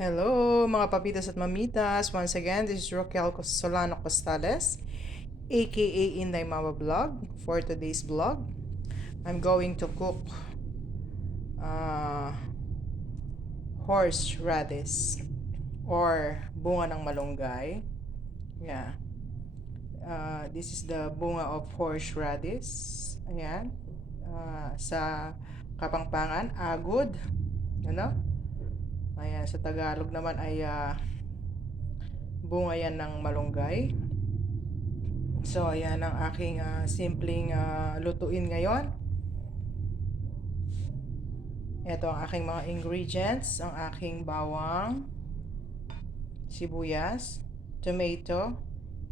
Hello mga papitas at mamitas. Once again, this is Roquel Solano Costales, aka Inday Mama Vlog. For today's vlog, I'm going to cook uh, horse radish or bunga ng malunggay. Yeah. Uh, this is the bunga of horse radish. Ayan. Uh, sa Kapangpangan, Agud. Ano? Ayan, sa Tagalog naman ay ah, bunga yan ng malunggay. So, ayan ang aking ah, simpleng ah, lutuin ngayon. Ito ang aking mga ingredients. Ang aking bawang, sibuyas, tomato,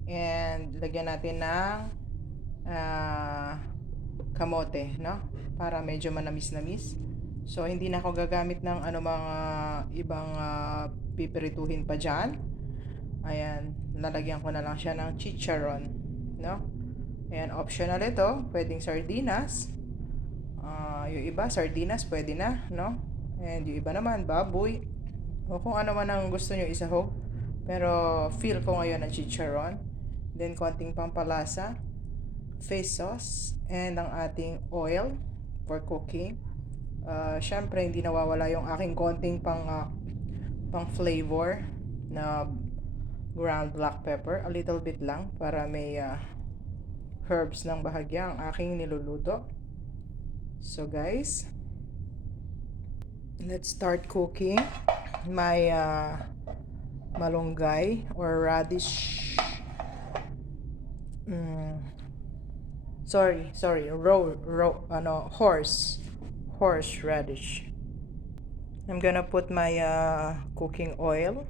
and lagyan natin ng ah, kamote, no? Para medyo manamis-namis. So, hindi na ako gagamit ng ano mga ibang ah, pipirituhin pa dyan. Ayan, lalagyan ko na lang siya ng chicharon, no? Ayan, optional ito. Pwedeng sardinas. Ah, yung iba, sardinas, pwede na, no? And yung iba naman, baboy. O kung ano man ang gusto nyo isahog. Pero, feel ko ngayon ng chicharon. Then, konting pampalasa. Face sauce. And ang ating oil for cooking. Uh, Siyempre, hindi nawawala yung aking konting pang, ah, pang flavor na ground black pepper. A little bit lang para may ah, herbs ng bahagya ang aking niluluto. So guys, let's start cooking my ah, malunggay or radish. Mm, sorry, sorry, ro, ro, ano, horse horse radish. I'm gonna put my uh, cooking oil.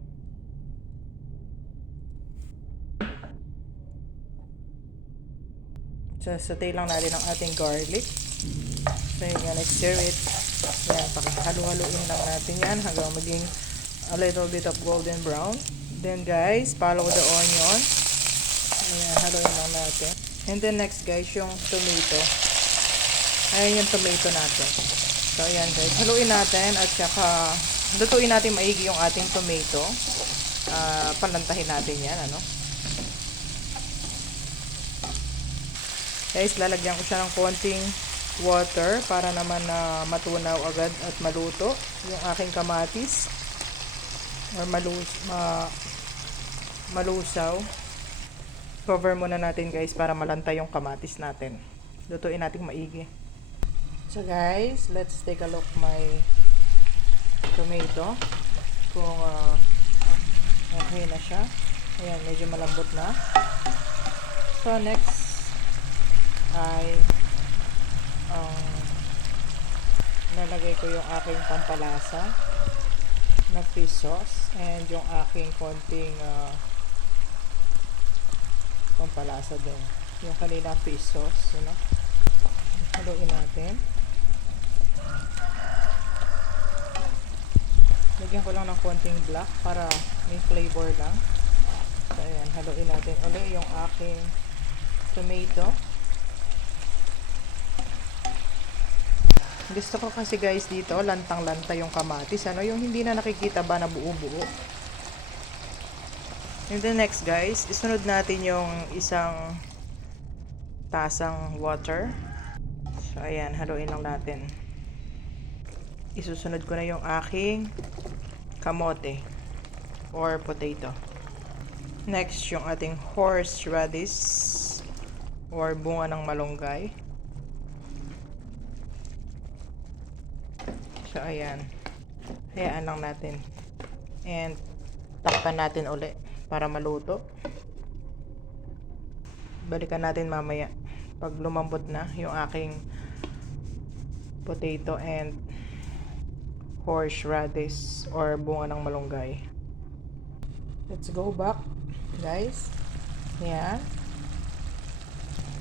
Sasatay lang natin ang ating garlic. So, yun yan, stir it. Yan, pakihalo-haluin lang natin yan hanggang maging a little bit of golden brown. Then guys, follow the onion. Ayan, haluin lang natin. And then next guys, yung tomato. Ayan yung tomato natin. So, ayan guys. Haluin natin at saka lutuin natin maigi yung ating tomato. Ah, palantahin natin yan, ano. Guys, lalagyan ko siya ng konting water para naman na matunaw agad at maluto yung aking kamatis or malus ma malusaw. Cover muna natin guys para malanta yung kamatis natin. Lutuin natin maigi. So guys, let's take a look my tomato. Kung ah, okay na siya. Ayan, medyo malambot na. So next ay ang nalagay ko yung aking pampalasa na fish sauce and yung aking konting ah, pampalasa din. Yung kanina fish sauce, you know. Haluin natin. Lagyan ko lang ng konting black para may flavor lang. So, ayan, haluin natin ulit yung aking tomato. Gusto ko kasi guys dito, lantang-lanta yung kamatis. Ano, yung hindi na nakikita ba na buo-buo. And then next guys, isunod natin yung isang tasang water. So, ayan, haluin lang natin. Isusunod ko na yung aking kamote or potato. Next, yung ating horse radish or bunga ng malunggay. So, ayan. Hayaan lang natin. And, takpan natin uli para maluto. Balikan natin mamaya pag lumambot na yung aking potato and horse radish or bunga ng malunggay. Let's go back, guys. Yan.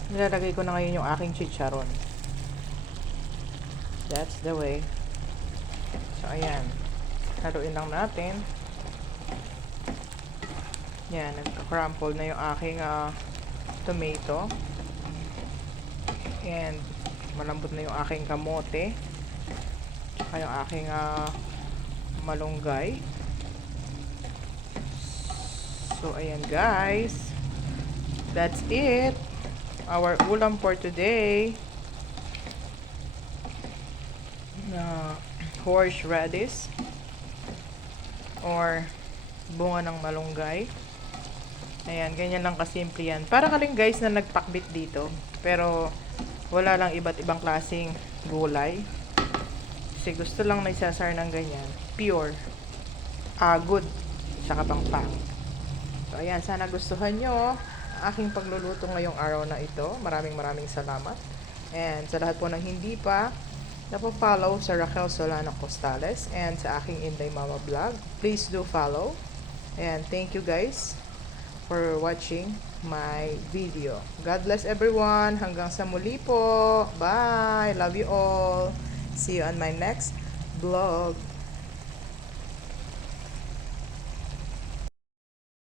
Nilalagay ko na ngayon yung aking chicharon. That's the way. So, ayan. Haluin lang natin. Yan, nagka-crumple na yung aking ah, tomato. And, malambot na yung aking kamote. Saka yung aking ah, malunggay. So, ayan guys. That's it. Our ulam for today. Na horseradish or bunga ng malunggay. Ayan, ganyan lang kasimple yan. Para ka rin guys na nagpakbit dito. Pero wala lang iba't ibang klaseng gulay. Kasi gusto lang na isasar ng ganyan. Pure. Ah, good. Tsaka pang pang. So, ayan. Sana gustuhan nyo ang aking pagluluto ngayong araw na ito. Maraming maraming salamat. And sa lahat po ng hindi pa napo-follow sa Raquel Solano Costales and sa aking Inday Mama Vlog, please do follow. And thank you guys for watching my video. God bless everyone. Hanggang sa muli po. Bye. Love you all. See you on my next vlog.